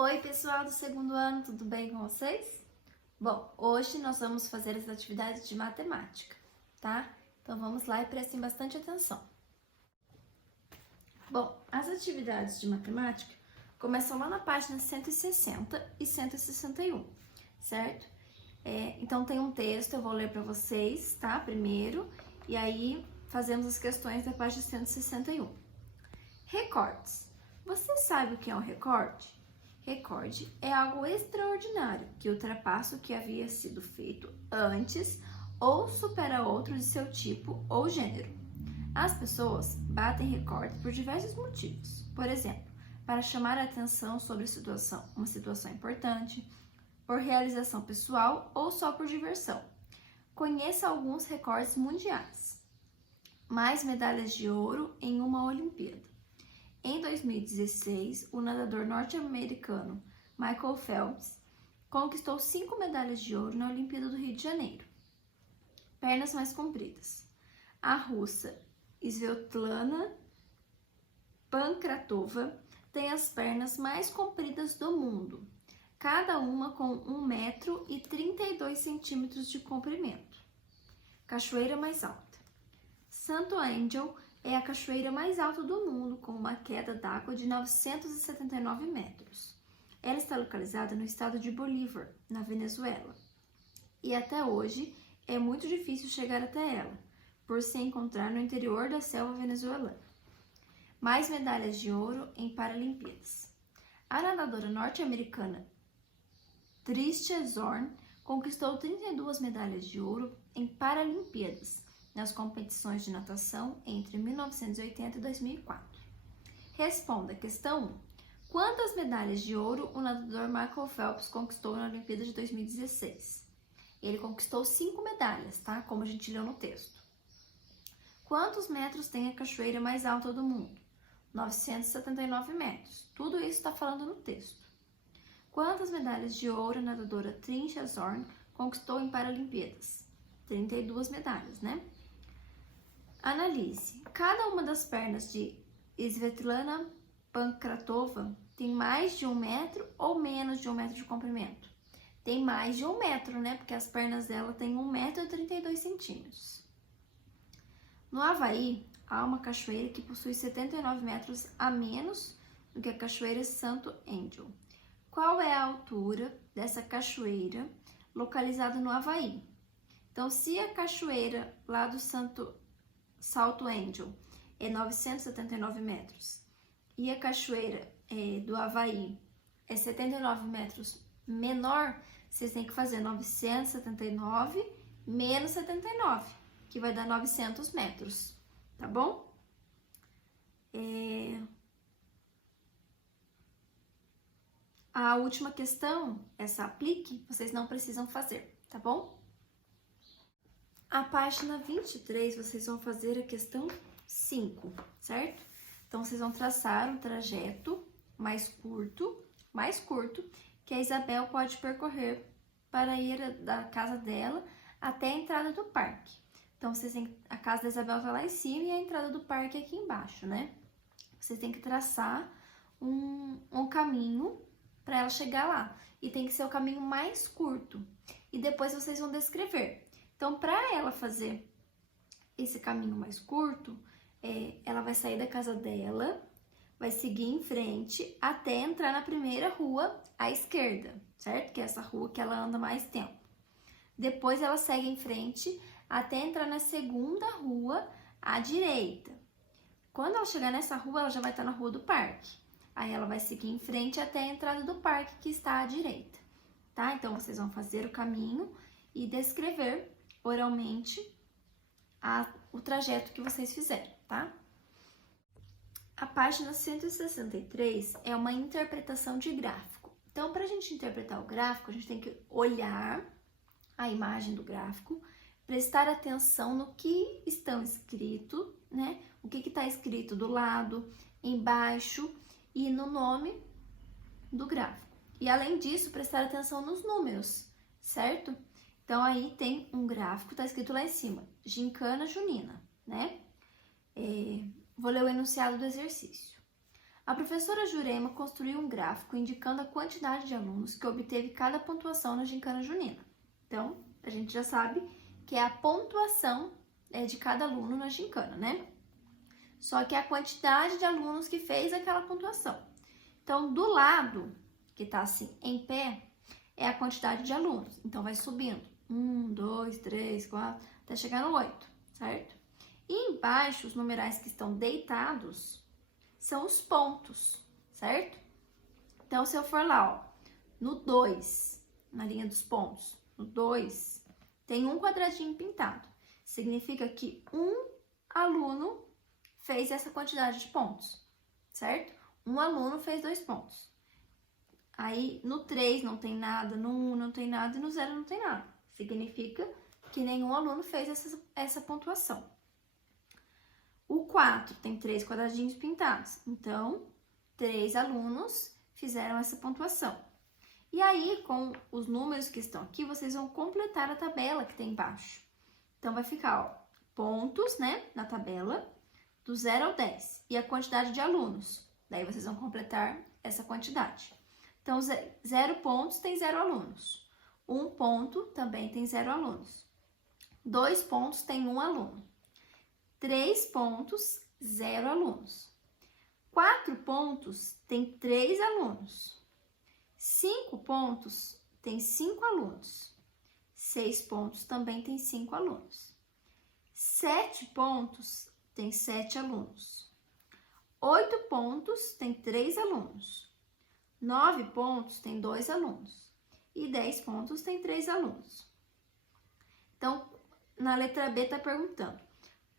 Oi, pessoal do segundo ano, tudo bem com vocês? Bom, hoje nós vamos fazer as atividades de matemática, tá? Então vamos lá e prestem bastante atenção. Bom, as atividades de matemática começam lá na página 160 e 161, certo? Então tem um texto, eu vou ler para vocês, tá? Primeiro, e aí fazemos as questões da página 161. Recortes. Você sabe o que é um recorte? Recorde é algo extraordinário que ultrapassa o que havia sido feito antes ou supera outro de seu tipo ou gênero. As pessoas batem recordes por diversos motivos. Por exemplo, para chamar a atenção sobre uma situação importante, por realização pessoal ou só por diversão. Conheça alguns recordes mundiais. Mais medalhas de ouro em uma Olimpíada. Em 2016, o nadador norte-americano Michael Phelps conquistou 5 medalhas de ouro na Olimpíada do Rio de Janeiro. Pernas mais compridas. A russa Svetlana Pankratova tem as pernas mais compridas do mundo, cada uma com 1,32 m de comprimento. Cachoeira mais alta. Santo Angel é a cachoeira mais alta do mundo, com uma queda d'água de 979 metros. Ela está localizada no estado de Bolívar, na Venezuela. E até hoje é muito difícil chegar até ela, por se encontrar no interior da selva venezuelana. Mais medalhas de ouro em Paralimpíadas. A nadadora norte-americana Trisha Zorn conquistou 32 medalhas de ouro em Paralimpíadas, nas competições de natação entre 1980 e 2004. Responda a questão 1. Quantas medalhas de ouro o nadador Michael Phelps conquistou na Olimpíada de 2016? Ele conquistou 5 medalhas, tá? Como a gente leu no texto. Quantos metros tem a cachoeira mais alta do mundo? 979 metros. Tudo isso está falando no texto. Quantas medalhas de ouro a nadadora Trisha Zorn conquistou em Paralimpíadas? 32 medalhas, né? Analise. Cada uma das pernas de Svetlana Pankratova tem mais de 1 metro ou menos de 1 metro de comprimento? Tem mais de 1 metro, né? Porque as pernas dela têm 1,32 m. No Havaí, há uma cachoeira que possui 79 metros a menos do que a cachoeira Santo Angel. Qual é a altura dessa cachoeira localizada no Havaí? Então, se a cachoeira lá do Salto Angel é 979 metros e a cachoeira do Havaí é 79 metros menor, vocês têm que fazer 979 menos 79, que vai dar 900 metros, tá bom? A última questão, essa aplique, vocês não precisam fazer, tá bom? A página 23, vocês vão fazer a questão 5, certo? Então, vocês vão traçar um trajeto mais curto, que a Isabel pode percorrer para ir da casa dela até a entrada do parque. Então, a casa da Isabel tá lá em cima e a entrada do parque aqui embaixo, né? Vocês têm que traçar um caminho para ela chegar lá. E tem que ser o caminho mais curto. E depois vocês vão descrever. Então, para ela fazer esse caminho mais curto, ela vai sair da casa dela, vai seguir em frente até entrar na primeira rua à esquerda, certo? Que é essa rua que ela anda mais tempo. Depois ela segue em frente até entrar na segunda rua à direita. Quando ela chegar nessa rua, ela já vai estar na rua do parque. Aí ela vai seguir em frente até a entrada do parque, que está à direita, tá? Então, vocês vão fazer o caminho e descrever oralmente o trajeto que vocês fizeram, tá? A página 163 é uma interpretação de gráfico. Então, para a gente interpretar o gráfico, a gente tem que olhar a imagem do gráfico, prestar atenção no que estão escrito, né? O que está escrito do lado, embaixo e no nome do gráfico. E além disso, prestar atenção nos números, certo? Então, aí tem um gráfico, tá escrito lá em cima, gincana junina, né? Vou ler o enunciado do exercício. A professora Jurema construiu um gráfico indicando a quantidade de alunos que obteve cada pontuação na gincana junina. Então, a gente já sabe que é a pontuação de cada aluno na gincana, né? Só que é a quantidade de alunos que fez aquela pontuação. Então, do lado que tá assim, em pé, é a quantidade de alunos. Então, vai subindo. 1, 2, 3, 4, até chegar no 8, certo? E embaixo, os numerais que estão deitados são os pontos, certo? Então, se eu for lá, ó, no 2, na linha dos pontos, no 2, tem um quadradinho pintado. Significa que um aluno fez essa quantidade de pontos, certo? Um aluno fez 2 pontos. Aí, no 3 não tem nada, no 1 não tem nada e no 0 não tem nada. Significa que nenhum aluno fez essa pontuação. O 4 tem 3 quadradinhos pintados. Então, 3 alunos fizeram essa pontuação. E aí, com os números que estão aqui, vocês vão completar a tabela que tem embaixo. Então, vai ficar, ó, pontos, né, na tabela, do 0 ao 10. E a quantidade de alunos. Daí, vocês vão completar essa quantidade. Então, 0 pontos tem 0 alunos. 1 ponto também tem 0 alunos. 2 pontos tem 1 aluno. 3 pontos, 0 alunos. 4 pontos tem 3 alunos. 5 pontos tem 5 alunos. 6 pontos também tem 5 alunos. 7 pontos tem 7 alunos. 8 pontos tem 3 alunos. 9 pontos tem 2 alunos. E 10 pontos tem 3 alunos. Então, na letra B está perguntando: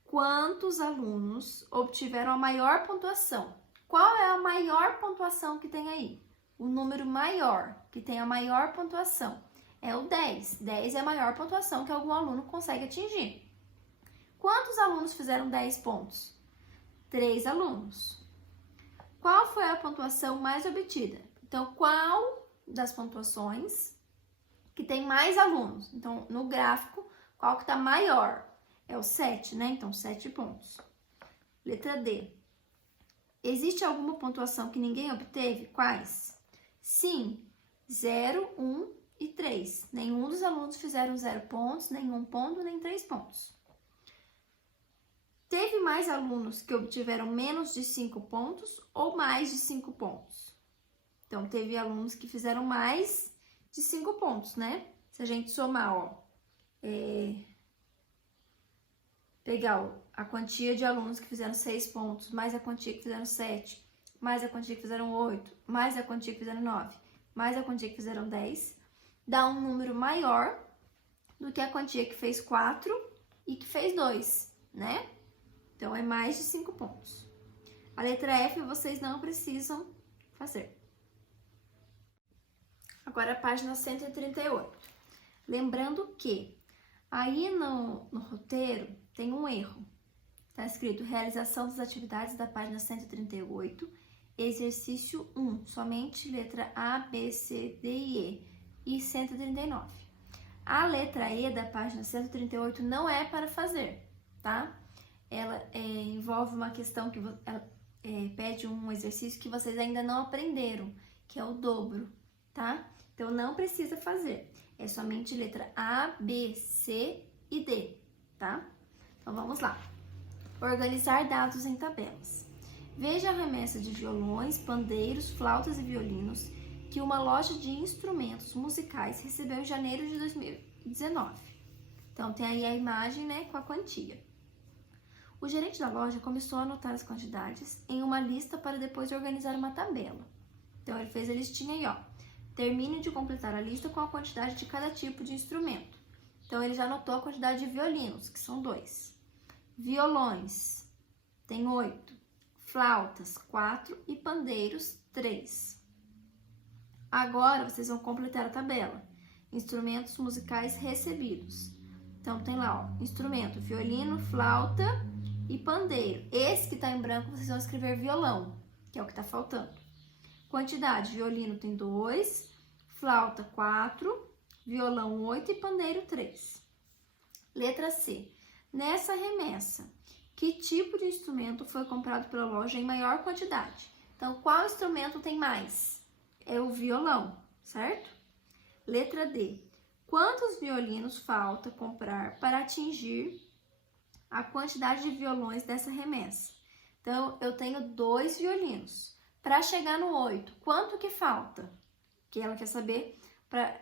quantos alunos obtiveram a maior pontuação? Qual é a maior pontuação que tem aí? O número maior, que tem a maior pontuação, é o 10. 10 é a maior pontuação que algum aluno consegue atingir. Quantos alunos fizeram 10 pontos? 3 alunos. Qual foi a pontuação mais obtida? Então, qual das pontuações que tem mais alunos? Então, no gráfico, qual que está maior? É o 7, né? Então, 7 pontos. Letra D. Existe alguma pontuação que ninguém obteve? Quais? Sim, 0, 1 e 3. Nenhum dos alunos fizeram 0 pontos, nem 1 ponto, nem 3 pontos. Teve mais alunos que obtiveram menos de 5 pontos ou mais de 5 pontos? Então, teve alunos que fizeram mais de 5 pontos, né? Se a gente somar, ó, pegar a quantia de alunos que fizeram 6 pontos, mais a quantia que fizeram 7, mais a quantia que fizeram 8, mais a quantia que fizeram 9, mais a quantia que fizeram 10, dá um número maior do que a quantia que fez 4 e que fez 2, né? Então, é mais de 5 pontos. A letra F vocês não precisam fazer. Agora, a página 138. Lembrando que aí no roteiro tem um erro. Está escrito realização das atividades da página 138, exercício 1, somente letra A, B, C, D e E 139. A letra E da página 138 não é para fazer, tá? Ela envolve uma questão que ela pede um exercício que vocês ainda não aprenderam, que é o dobro, tá? Então, não precisa fazer. É somente letra A, B, C e D, tá? Então, vamos lá. Organizar dados em tabelas. Veja a remessa de violões, pandeiros, flautas e violinos que uma loja de instrumentos musicais recebeu em janeiro de 2019. Então, tem aí a imagem, né, com a quantia. O gerente da loja começou a anotar as quantidades em uma lista para depois organizar uma tabela. Então, ele fez a listinha aí, ó. Termine de completar a lista com a quantidade de cada tipo de instrumento. Então, ele já anotou a quantidade de violinos, que são 2. Violões, tem 8. Flautas, 4. E pandeiros, 3. Agora, vocês vão completar a tabela. Instrumentos musicais recebidos. Então, tem lá, ó, instrumento, violino, flauta e pandeiro. Esse que tá em branco, vocês vão escrever violão, que é o que tá faltando. Quantidade, violino tem 2, flauta 4, violão 8 e pandeiro 3. Letra C. Nessa remessa, que tipo de instrumento foi comprado pela loja em maior quantidade? Então, qual instrumento tem mais? É o violão, certo? Letra D. Quantos violinos falta comprar para atingir a quantidade de violões dessa remessa? Então, eu tenho 2 violinos. Para chegar no 8, quanto que falta? Que ela quer saber para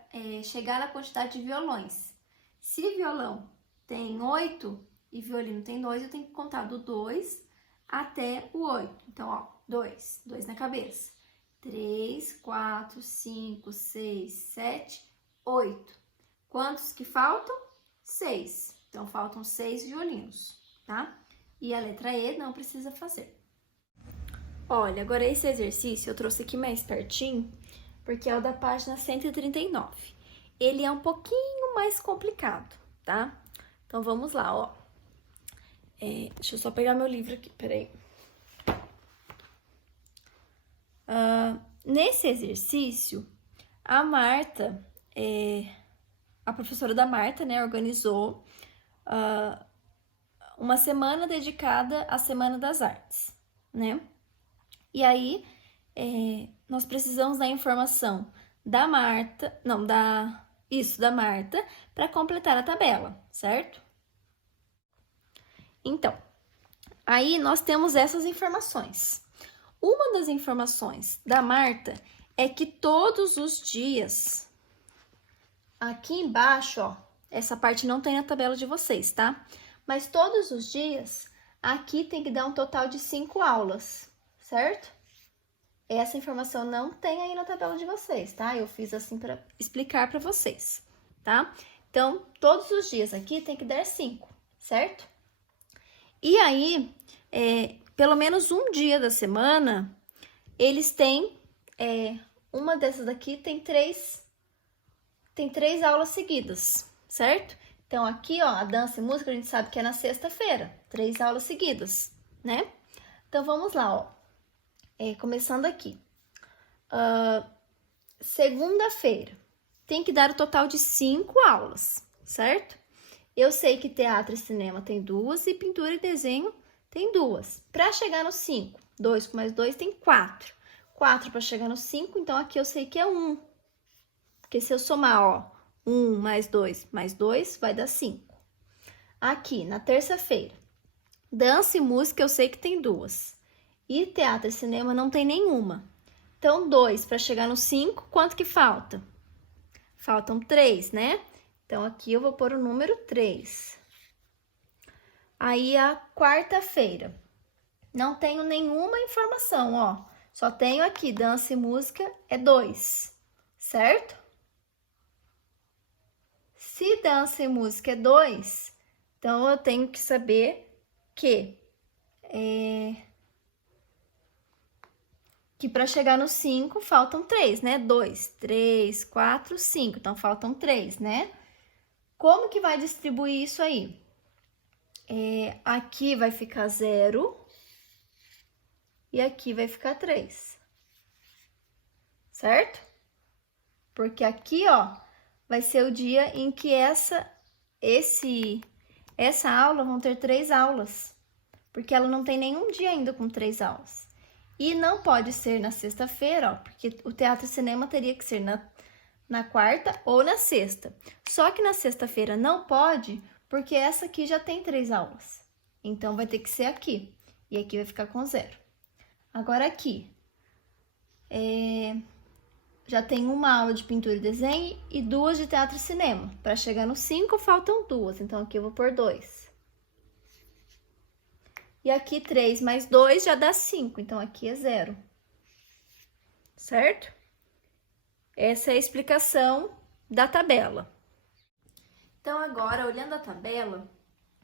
chegar na quantidade de violões. Se violão tem 8 e violino tem 2, eu tenho que contar do 2 até o 8. Então, ó, 2 na cabeça. 3, 4, 5, 6, 7, 8. Quantos que faltam? 6. Então, faltam 6 violinos, tá? E a letra E não precisa fazer. Olha, agora esse exercício eu trouxe aqui mais pertinho, porque é o da página 139. Ele é um pouquinho mais complicado, tá? Então, vamos lá, ó. Deixa eu só pegar meu livro aqui, peraí. Nesse exercício, a Marta, a professora da Marta, né, organizou uma semana dedicada à Semana das Artes, né? E aí, nós precisamos da informação da Marta, da Marta, para completar a tabela, certo? Então, aí nós temos essas informações. Uma das informações da Marta é que todos os dias, aqui embaixo, ó, essa parte não tem na tabela de vocês, tá? Mas todos os dias, aqui tem que dar um total de 5 aulas, certo? Essa informação não tem aí na tabela de vocês, tá? Eu fiz assim para explicar para vocês, tá? Então, todos os dias aqui tem que dar 5, certo? E aí, pelo menos um dia da semana, eles têm, uma dessas daqui tem três aulas seguidas, certo? Então, aqui, ó, a dança e música, a gente sabe que é na sexta-feira, 3 aulas seguidas, né? Então, vamos lá, ó. Começando aqui. Segunda-feira, tem que dar o total de 5 aulas, certo? Eu sei que teatro e cinema tem 2 e pintura e desenho tem 2. Para chegar no 5, 2 com mais 2 tem 4. 4 para chegar no 5, então aqui eu sei que é 1. Porque se eu somar, ó, 1 mais 2 vai dar 5. Aqui, na terça-feira, dança e música eu sei que tem 2. E teatro e cinema não tem nenhuma. Então, 2 para chegar no 5, quanto que falta? Faltam 3, né? Então, aqui eu vou pôr o número 3. Aí, a quarta-feira. Não tenho nenhuma informação, ó. Só tenho aqui, dança e música é 2, certo? Se dança e música é 2, então eu tenho que saber que para chegar no 5 faltam 3, né? 2, 3, 4, 5. Então, faltam 3, né? Como que vai distribuir isso aí? Aqui vai ficar 0 e aqui vai ficar 3, certo? Porque aqui, ó, vai ser o dia em que essa aula vão ter 3 aulas, porque ela não tem nenhum dia ainda com 3 aulas. E não pode ser na sexta-feira, ó, porque o teatro e cinema teria que ser na quarta ou na sexta. Só que na sexta-feira não pode, porque essa aqui já tem 3 aulas. Então, vai ter que ser aqui. E aqui vai ficar com 0. Agora, aqui, já tem uma aula de pintura e desenho e 2 de teatro e cinema. Para chegar no 5, faltam 2. Então, aqui eu vou pôr 2. E aqui, 3 mais 2 já dá 5. Então, aqui é 0. Certo? Essa é a explicação da tabela. Então, agora, olhando a tabela,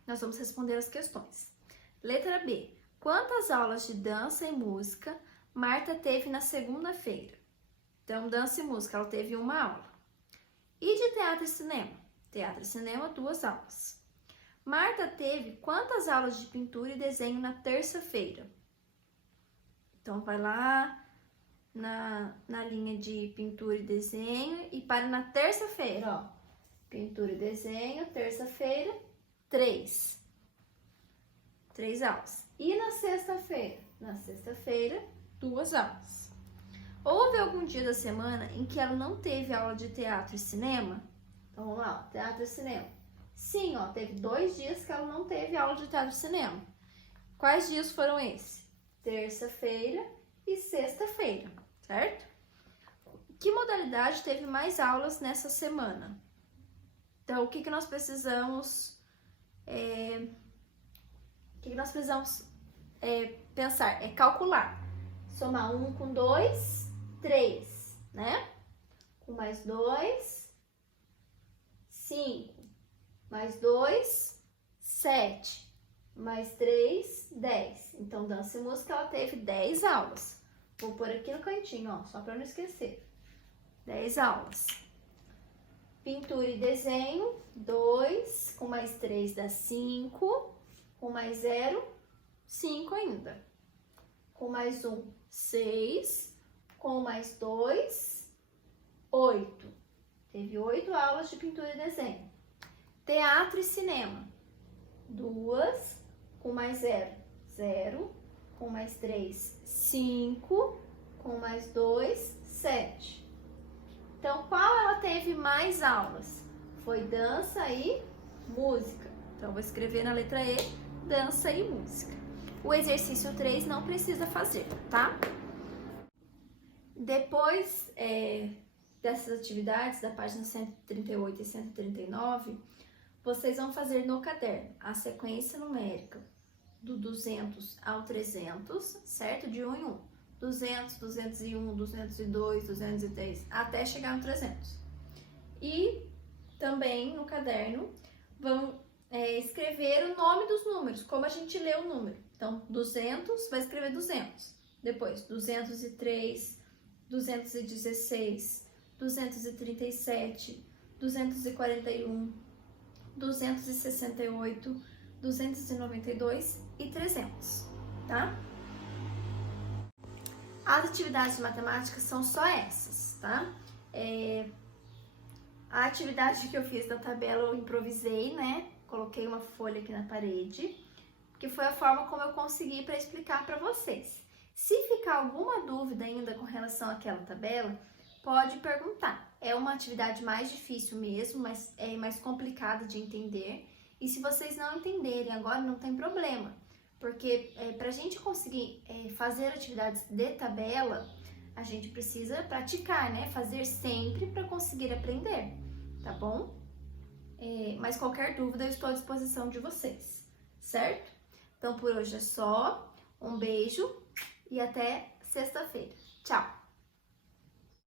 nós vamos responder as questões. Letra B. Quantas aulas de dança e música Marta teve na segunda-feira? Então, dança e música, ela teve 1 aula. E de teatro e cinema? Teatro e cinema, 2 aulas. Marta teve quantas aulas de pintura e desenho na terça-feira? Então, vai lá na linha de pintura e desenho e para na terça-feira, ó. Pintura e desenho, terça-feira, 3 aulas. E na sexta-feira? Na sexta-feira, 2 aulas. Houve algum dia da semana em que ela não teve aula de teatro e cinema? Então, vamos lá, ó, teatro e cinema. Sim, ó, teve 2 dias que ela não teve aula de teatro e cinema. Quais dias foram esses? Terça-feira e sexta-feira, certo? Que modalidade teve mais aulas nessa semana? Então, o que nós precisamos pensar? É calcular. Somar 1 com 2, 3, né? Com mais 2, 5. Mais 2, 7. Mais 3, 10. Então, dança e música, ela teve 10 aulas. Vou pôr aqui no cantinho, ó, só para não esquecer. 10 aulas. Pintura e desenho, 2. Com mais 3 dá 5. Com mais 0, 5 ainda. Com mais 1, 6. Com mais 2, 8. Teve 8 aulas de pintura e desenho. Teatro e cinema, 2. Com mais 0, 0. Com mais 3, 5. Com mais 2, 7. Então, qual ela teve mais aulas? Foi dança e música. Então, vou escrever na letra E, dança e música. O exercício 3 não precisa fazer, tá? Depois dessas atividades, da página 138 e 139, vocês vão fazer no caderno a sequência numérica do 200 ao 300, certo? De 1 em 1. 200, 201, 202, 203, até chegar no 300. E também no caderno vão escrever o nome dos números, como a gente lê o número. Então, 200, vai escrever 200. Depois, 203, 216, 237, 241, 268, 292 e 300, tá? As atividades de matemática são só essas, tá? A atividade que eu fiz da tabela eu improvisei, né? Coloquei uma folha aqui na parede, que foi a forma como eu consegui para explicar para vocês. Se ficar alguma dúvida ainda com relação àquela tabela, pode perguntar. É uma atividade mais difícil mesmo, mas é mais complicada de entender. E se vocês não entenderem agora, não tem problema. Porque para a gente conseguir fazer atividades de tabela, a gente precisa praticar, né? Fazer sempre para conseguir aprender, tá bom? Mas qualquer dúvida eu estou à disposição de vocês, certo? Então por hoje é só, um beijo e até sexta-feira. Tchau!